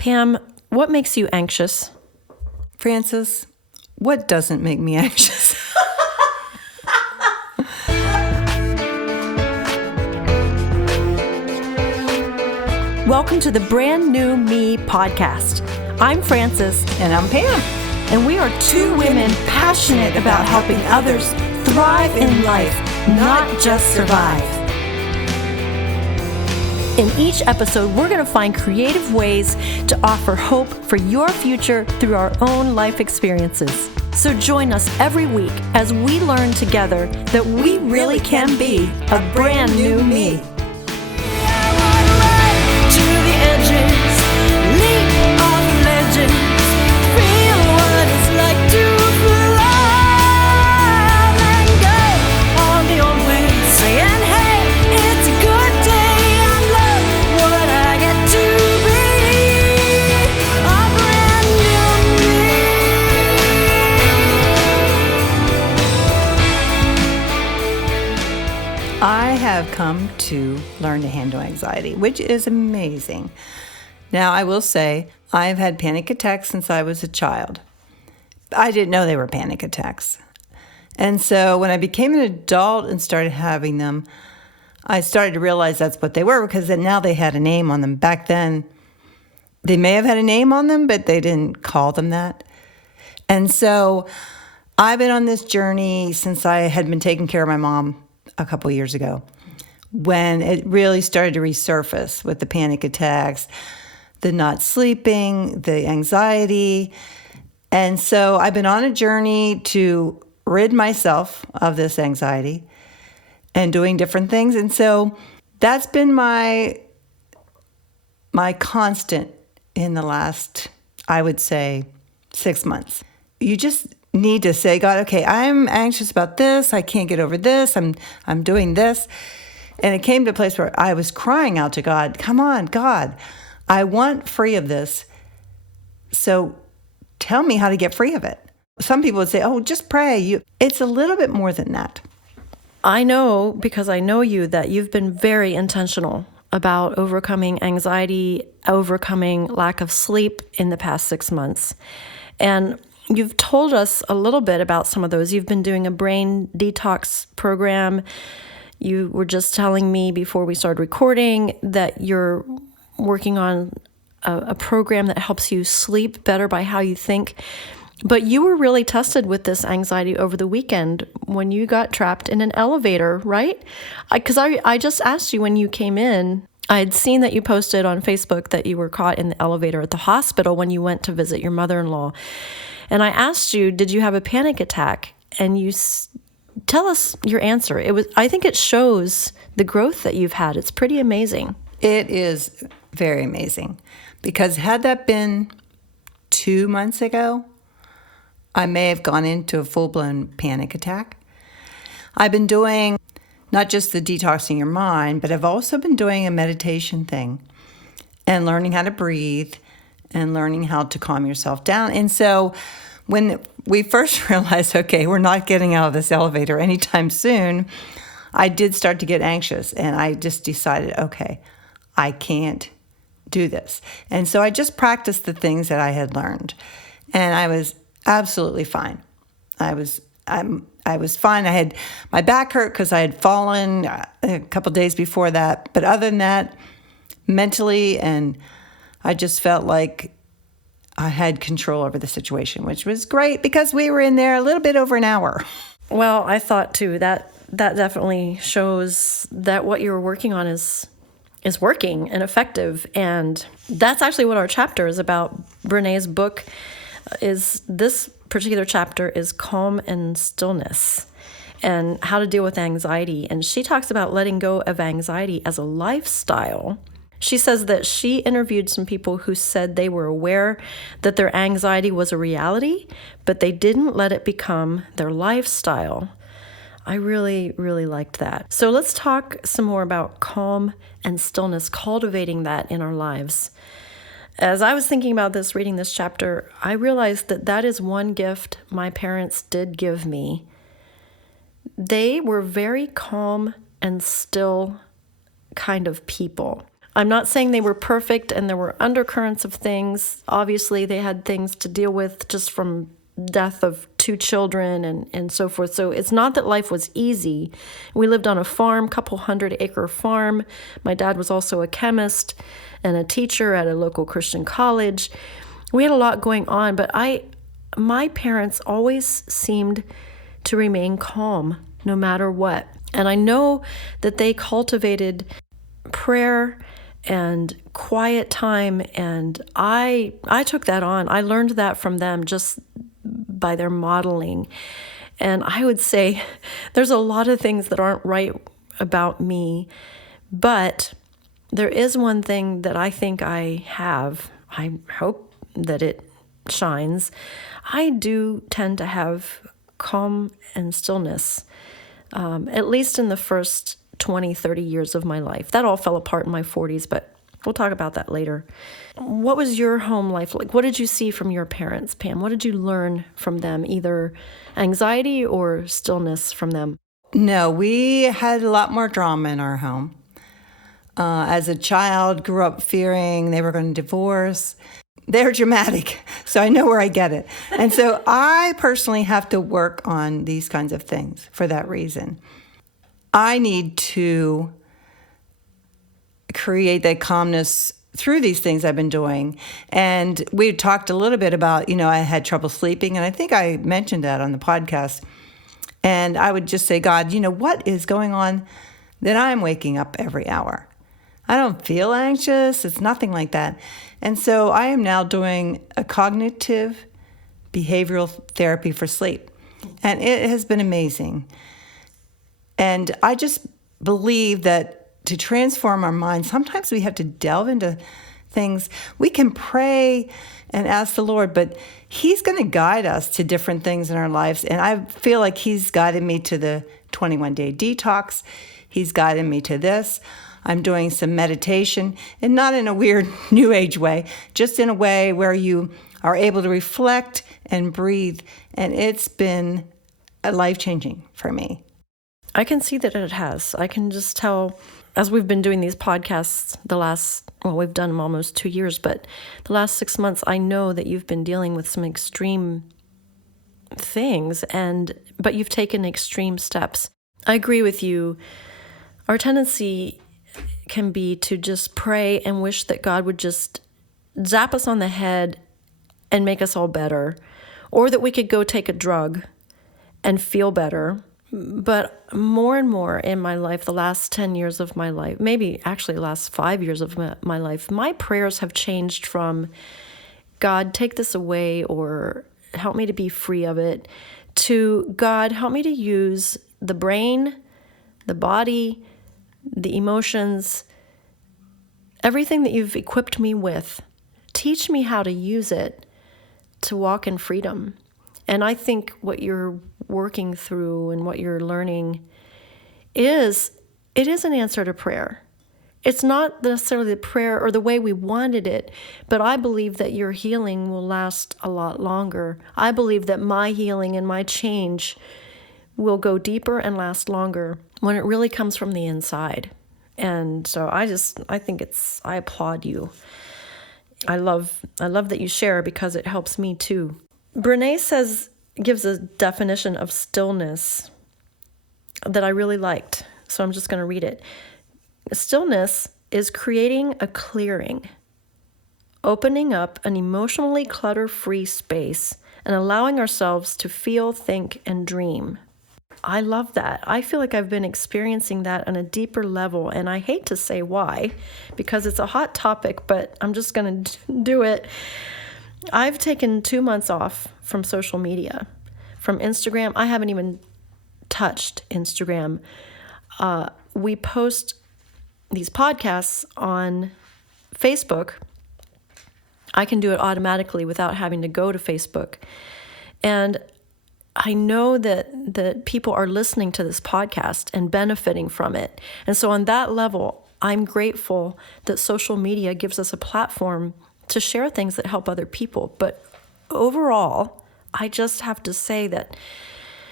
Pam, what makes you anxious? Frances, what doesn't make me anxious? Welcome to the Brand New Me podcast. I'm Frances. And I'm Pam. And we are two women passionate about helping others thrive in life, not just survive. In each episode, we're going to find creative ways to offer hope for your future through our own life experiences. So join us every week as we learn together that we really can be a brand new me. I have come to learn to handle anxiety, which is amazing. Now, I will say, I've had panic attacks since I was a child. I didn't know they were panic attacks. And so when I became an adult and started having them, I started to realize that's what they were, because then now they had a name on them. Back then, they may have had a name on them, but they didn't call them that. And so I've been on this journey since I had been taking care of my mom a couple years ago, when it really started to resurface with the panic attacks, the not sleeping, the anxiety. And so I've been on a journey to rid myself of this anxiety and doing different things. And so that's been my constant in the last, I would say, 6 months. You just need to say, God, okay, I'm anxious about this. I can't get over this. I'm doing this. And it came to a place where I was crying out to God, come on, God, I want free of this. So tell me how to get free of it. Some people would say, oh, just pray. It's a little bit more than that. I know, because I know you, that you've been very intentional about overcoming anxiety, overcoming lack of sleep in the past 6 months. And you've told us a little bit about some of those. You've been doing a brain detox program. You were just telling me before we started recording that you're working on a program that helps you sleep better by how you think. But you were really tested with this anxiety over the weekend when you got trapped in an elevator, right? Because I just asked you when you came in. I had seen that you posted on Facebook that you were caught in the elevator at the hospital when you went to visit your mother-in-law. And I asked you, did you have a panic attack? And you tell us your answer. I think it shows the growth that you've had. It's pretty amazing. It is very amazing, because had that been 2 months ago, I may have gone into a full-blown panic attack. I've been doing not just the detoxing your mind, but I've also been doing a meditation thing and learning how to breathe and learning how to calm yourself down. And so when we first realized, okay, we're not getting out of this elevator anytime soon, I did start to get anxious, and I just decided, okay, I can't do this. And so I just practiced the things that I had learned, and I was absolutely fine. I was fine. I had my back hurt because I had fallen a couple days before that, but other than that, mentally, and I just felt like I had control over the situation, which was great because we were in there a little bit over an hour. Well, I thought too that definitely shows that what you're working on is working and effective. And that's actually what our chapter is about. Brené's book is, this particular chapter is Calm and Stillness, and how to deal with anxiety. And she talks about letting go of anxiety as a lifestyle. She says that she interviewed some people who said they were aware that their anxiety was a reality, but they didn't let it become their lifestyle. I really, really liked that. So let's talk some more about calm and stillness, cultivating that in our lives. As I was thinking about this, reading this chapter, I realized that is one gift my parents did give me. They were very calm and still kind of people. I'm not saying they were perfect and there were undercurrents of things. Obviously, they had things to deal with just from death of 2 children and so forth. So it's not that life was easy. We lived on a farm, couple 100-acre farm. My dad was also a chemist and a teacher at a local Christian college. We had a lot going on, but my parents always seemed to remain calm no matter what. And I know that they cultivated prayer and quiet time, and I took that on. I learned that from them just by their modeling. And I would say there's a lot of things that aren't right about me, but there is one thing that I think I have. I hope that it shines. I do tend to have calm and stillness, at least in the first 20, 30 years of my life. That all fell apart in my 40s, but we'll talk about that later. What was your home life like? What did you see from your parents, Pam? What did you learn from them, either anxiety or stillness from them? No, we had a lot more drama in our home. As a child, grew up fearing they were going to divorce. They're dramatic, so I know where I get it. And so I personally have to work on these kinds of things for that reason. I need to create that calmness through these things I've been doing. And we talked a little bit about, I had trouble sleeping, and I think I mentioned that on the podcast. And I would just say, God, what is going on that I'm waking up every hour? I don't feel anxious. It's nothing like that. And so I am now doing a cognitive behavioral therapy for sleep. And it has been amazing. And I just believe that to transform our minds, sometimes we have to delve into things. We can pray and ask the Lord, but He's going to guide us to different things in our lives. And I feel like He's guided me to the 21-day detox. He's guided me to this. I'm doing some meditation, and not in a weird New Age way, just in a way where you are able to reflect and breathe. And it's been life-changing for me. I can see that it has. I can just tell, as we've been doing these podcasts we've done them almost 2 years, but the last 6 months, I know that you've been dealing with some extreme things, but you've taken extreme steps. I agree with you. Our tendency can be to just pray and wish that God would just zap us on the head and make us all better, or that we could go take a drug and feel better. But more and more in my life, the last 10 years of my life, maybe actually the last 5 years of my life, my prayers have changed from, God, take this away, or help me to be free of it, to, God, help me to use the brain, the body, the emotions, everything that you've equipped me with. Teach me how to use it to walk in freedom. And I think what you're working through and what you're learning is an answer to prayer. It's not necessarily the prayer or the way we wanted it, but I believe that your healing will last a lot longer. I believe that my healing and my change will go deeper and last longer when it really comes from the inside. And so I applaud you. I love that you share, because it helps me too. Brene gives a definition of stillness that I really liked. So I'm just going to read it. Stillness is creating a clearing, opening up an emotionally clutter-free space, and allowing ourselves to feel, think, and dream. I love that. I feel like I've been experiencing that on a deeper level, and I hate to say why, because it's a hot topic, but I'm just going to do it. I've taken 2 months off from social media, from Instagram. I haven't even touched Instagram. We post these podcasts on Facebook. I can do it automatically without having to go to Facebook. And I know that people are listening to this podcast and benefiting from it. And so on that level, I'm grateful that social media gives us a platform to share things that help other people. But overall, I just have to say that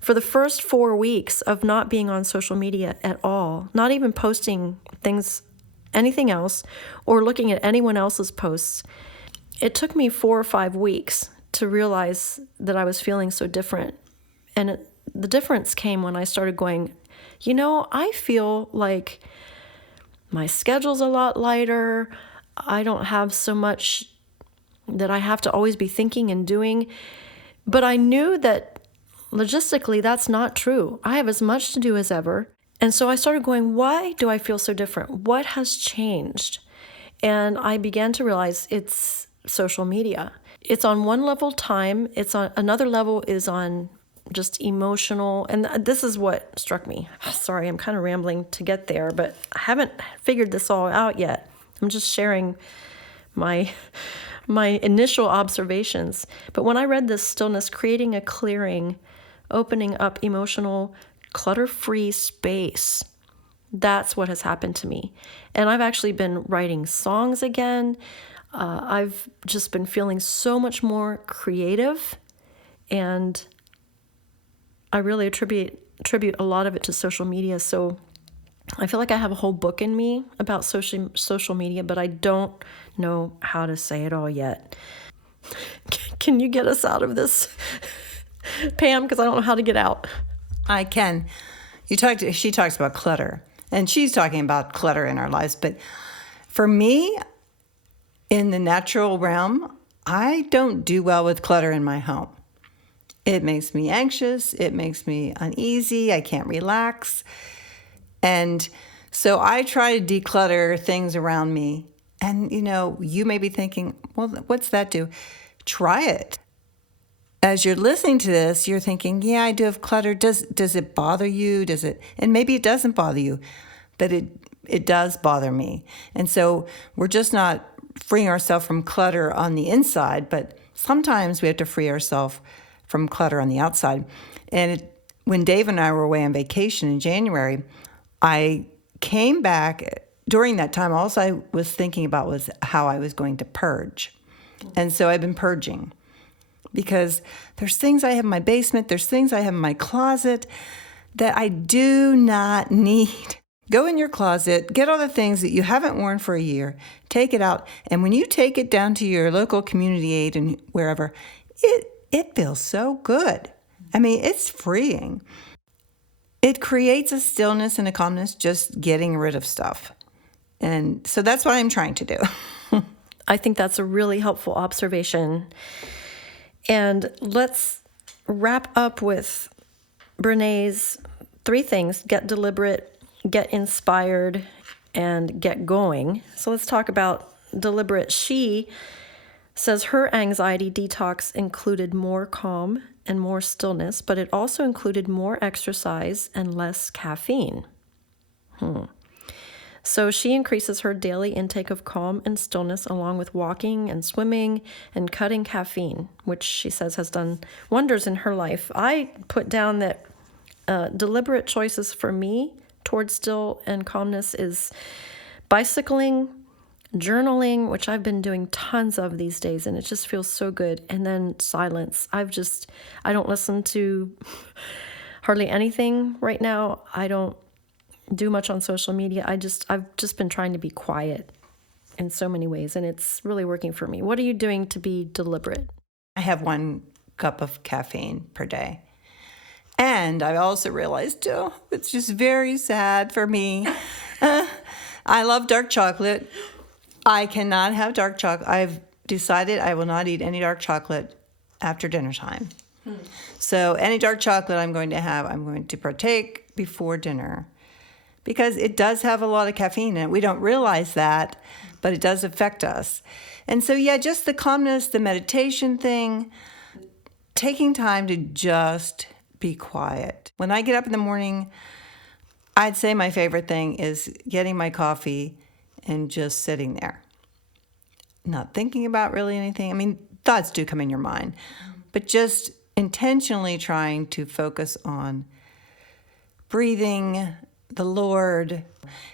for the first 4 weeks of not being on social media at all, not even posting things anything else or looking at anyone else's posts. It took me 4 or 5 weeks to realize that I was feeling so different. And the difference came when I started going, I feel like my schedule's a lot lighter. I don't have so much that I have to always be thinking and doing. But I knew that logistically, that's not true. I have as much to do as ever. And so I started going, why do I feel so different? What has changed? And I began to realize it's social media. It's on one level time. It's on another level is on just emotional. And this is what struck me. Sorry, I'm kind of rambling to get there, but I haven't figured this all out yet. I'm just sharing my initial observations. But when I read this stillness, creating a clearing, opening up emotional, clutter-free space, that's what has happened to me. And I've actually been writing songs again. I've just been feeling so much more creative, and I really attribute a lot of it to social media. So I feel like I have a whole book in me about social media, but I don't know how to say it all yet. Can you get us out of this, Pam? Because I don't know how to get out. I can. She talks about clutter, and she's talking about clutter in our lives. But for me, in the natural realm, I don't do well with clutter in my home. It makes me anxious. It makes me uneasy. I can't relax. And so I try to declutter things around me. And, you may be thinking, well, what's that do? Try it. As you're listening to this, you're thinking, yeah, I do have clutter. Does it bother you? And maybe it doesn't bother you, but it does bother me. And so we're just not freeing ourselves from clutter on the inside, but sometimes we have to free ourselves from clutter on the outside. And when Dave and I were away on vacation in January, I came back. During that time, all I was thinking about was how I was going to purge. And so I've been purging because there's things I have in my basement, there's things I have in my closet that I do not need. Go in your closet, get all the things that you haven't worn for a year, take it out, and when you take it down to your local community aid and wherever, it feels so good. I mean, it's freeing. It creates a stillness and a calmness just getting rid of stuff. And so that's what I'm trying to do. I think that's a really helpful observation. And let's wrap up with Brené's 3 things: get deliberate, get inspired, and get going. So let's talk about deliberate. She says her anxiety detox included more calm and more stillness, but it also included more exercise and less caffeine. So she increases her daily intake of calm and stillness along with walking and swimming and cutting caffeine, which she says has done wonders in her life. I put down that deliberate choices for me towards still and calmness is bicycling, journaling, which I've been doing tons of these days, and it just feels so good. And then silence. I don't listen to hardly anything right now. I don't do much on social media. I've just been trying to be quiet in so many ways, and it's really working for me. What are you doing to be deliberate? I have 1 cup of caffeine per day. And I also realized, it's just very sad for me. I love dark chocolate. I cannot have dark chocolate. I've decided I will not eat any dark chocolate after dinner time. So any dark chocolate I'm going to partake before dinner, because it does have a lot of caffeine in it. We don't realize that, but it does affect us. And so, just the calmness, the meditation thing, taking time to just be quiet. When I get up in the morning, I'd say my favorite thing is getting my coffee and just sitting there, not thinking about really anything. I mean, thoughts do come in your mind, but just intentionally trying to focus on breathing, the Lord.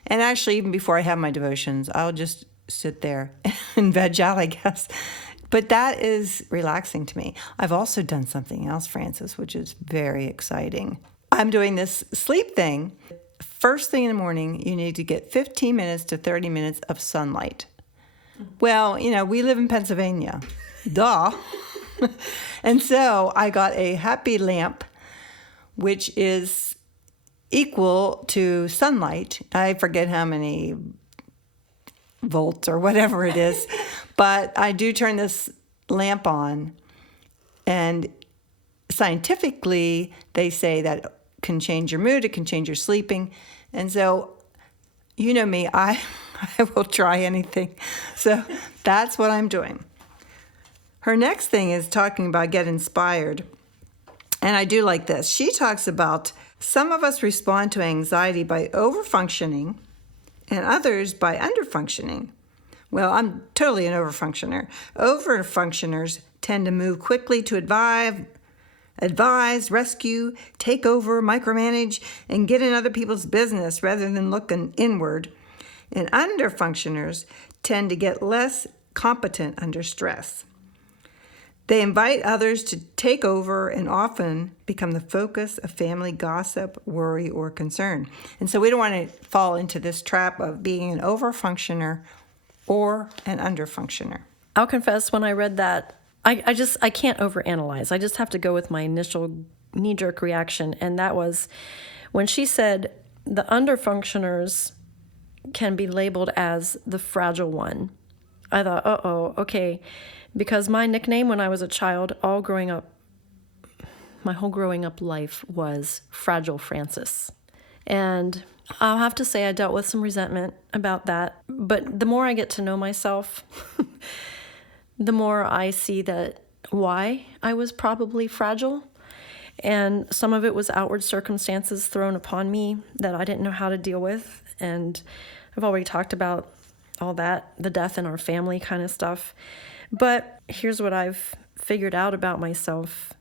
And actually, even before I have my devotions, I'll just sit there and veg out, I guess. But that is relaxing to me. I've also done something else, Frances, which is very exciting. I'm doing this sleep thing, first thing in the morning, you need to get 15 minutes to 30 minutes of sunlight. Well, we live in Pennsylvania. Duh. And so I got a happy lamp, which is equal to sunlight. I forget how many volts or whatever it is, but I do turn this lamp on, and scientifically they say that can change your mood, it can change your sleeping. And so, you know me, I will try anything. So that's what I'm doing. Her next thing is talking about get inspired. And I do like this. She talks about some of us respond to anxiety by overfunctioning and others by underfunctioning. Well, I'm totally an overfunctioner. Overfunctioners tend to move quickly to advise, rescue, take over, micromanage, and get in other people's business rather than looking inward. And underfunctioners tend to get less competent under stress. They invite others to take over and often become the focus of family gossip, worry, or concern. And so we don't want to fall into this trap of being an overfunctioner or an underfunctioner. I'll confess, when I read that, I can't overanalyze. I just have to go with my initial knee-jerk reaction, and that was when she said the underfunctioners can be labeled as the fragile one. I thought, okay, because my nickname when I was a child, my whole growing up life was Fragile Frances. And I'll have to say I dealt with some resentment about that. But the more I get to know myself, the more I see that why I was probably fragile. And some of it was outward circumstances thrown upon me that I didn't know how to deal with. And I've already talked about all that, the death in our family kind of stuff. But here's what I've figured out about myself.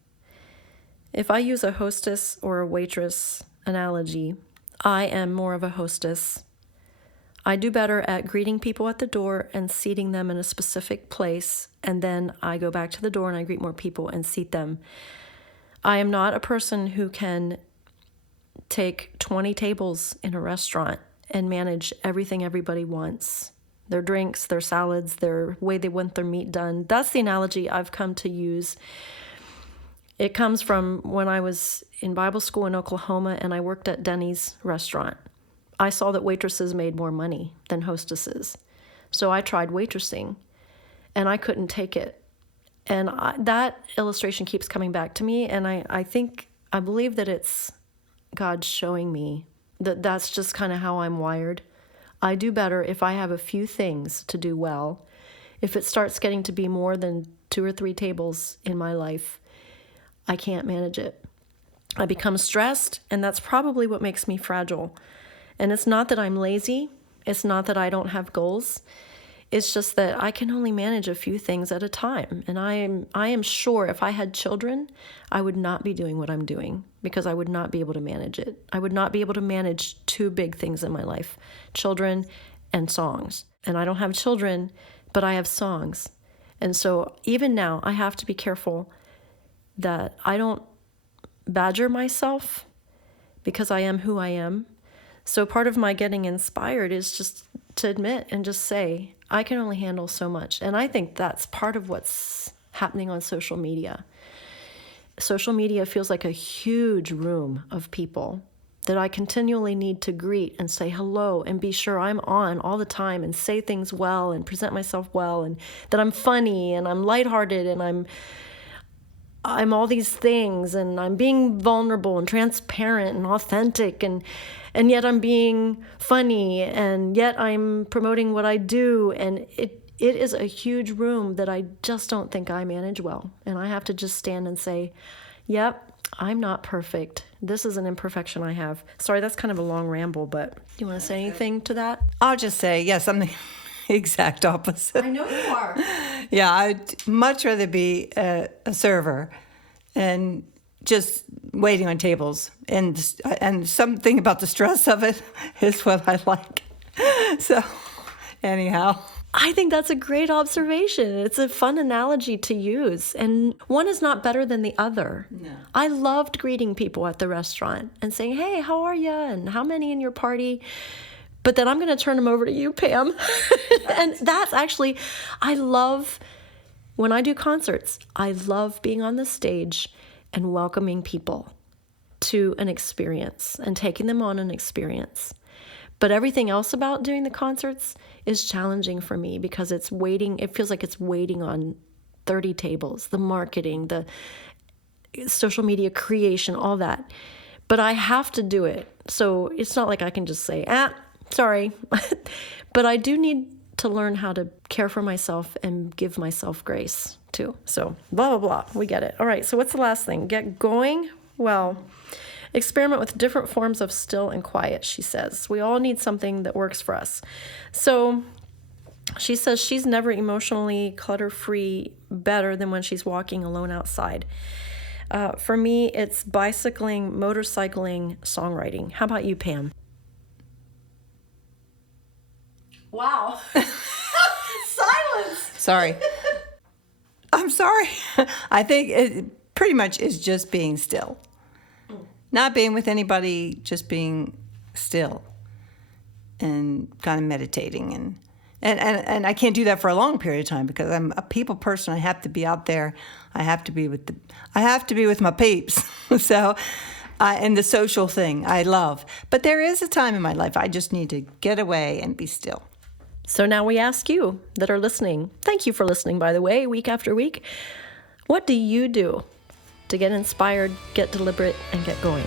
If I use a hostess or a waitress analogy, I am more of a hostess. I do better at greeting people at the door and seating them in a specific place, and then I go back to the door and I greet more people and seat them. I am not a person who can take 20 tables in a restaurant and manage everything everybody wants. Their drinks, their salads, their way they want their meat done. That's the analogy I've come to use. It comes from when I was in Bible school in Oklahoma and I worked at Denny's restaurant. I saw that waitresses made more money than hostesses. So I tried waitressing and I couldn't take it. And that illustration keeps coming back to me. And I believe that it's God showing me that that's just kind of how I'm wired. I do better if I have a few things to do well. If it starts getting to be more than 2 or 3 tables in my life, I can't manage it. I become stressed, and that's probably what makes me fragile. And it's not that I'm lazy. It's not that I don't have goals. It's just that I can only manage a few things at a time. And I am sure if I had children, I would not be doing what I'm doing because I would not be able to manage it. I would not be able to manage 2 big things in my life, children and songs. And I don't have children, but I have songs. And so even now, I have to be careful that I don't badger myself because I am who I am. So part of my getting inspired is just to admit and just say, I can only handle so much. And I think that's part of what's happening on social media. Social media feels like a huge room of people that I continually need to greet and say hello and be sure I'm on all the time and say things well and present myself well and that I'm funny and I'm lighthearted and I'm all these things and I'm being vulnerable and transparent and authentic and yet I'm being funny and yet I'm promoting what I do, and it is a huge room that I just don't think I manage well. And I have to just stand and say, yep, I'm not perfect. This is an imperfection I have. Sorry, that's kind of a long ramble, but do you want to say anything to that? I'll just say, yes, I'm the exact opposite. I know you are. Yeah, I'd much rather be a server and just waiting on tables. And something about the stress of it is what I like. So anyhow, I think that's a great observation. It's a fun analogy to use. And one is not better than the other. No. I loved greeting people at the restaurant and saying, hey, how are you? And how many in your party? But then I'm going to turn them over to you, Pam. And that's actually, I love, when I do concerts, I love being on the stage and welcoming people to an experience and taking them on an experience. But everything else about doing the concerts is challenging for me because it's waiting. It feels like it's waiting on 30 tables, the marketing, the social media creation, all that. But I have to do it. So it's not like I can just say, sorry. But I do need to learn how to care for myself and give myself grace too. So blah, blah, blah. We get it. All right. So what's the last thing? Get going? Well, experiment with different forms of still and quiet, she says. We all need something that works for us. So she says she's never emotionally clutter-free better than when she's walking alone outside. For me, it's bicycling, motorcycling, songwriting. How about you, Pam? Wow. Silence. Sorry. I'm sorry. I think it pretty much is just being still. Not being with anybody, just being still and kind of meditating. And I can't do that for a long period of time because I'm a people person. I have to be out there. I have to be with my peeps. So, and the social thing I love. But there is a time in my life I just need to get away and be still. So now we ask you that are listening. Thank you for listening, by the way, week after week. What do you do to get inspired, get deliberate, and get going?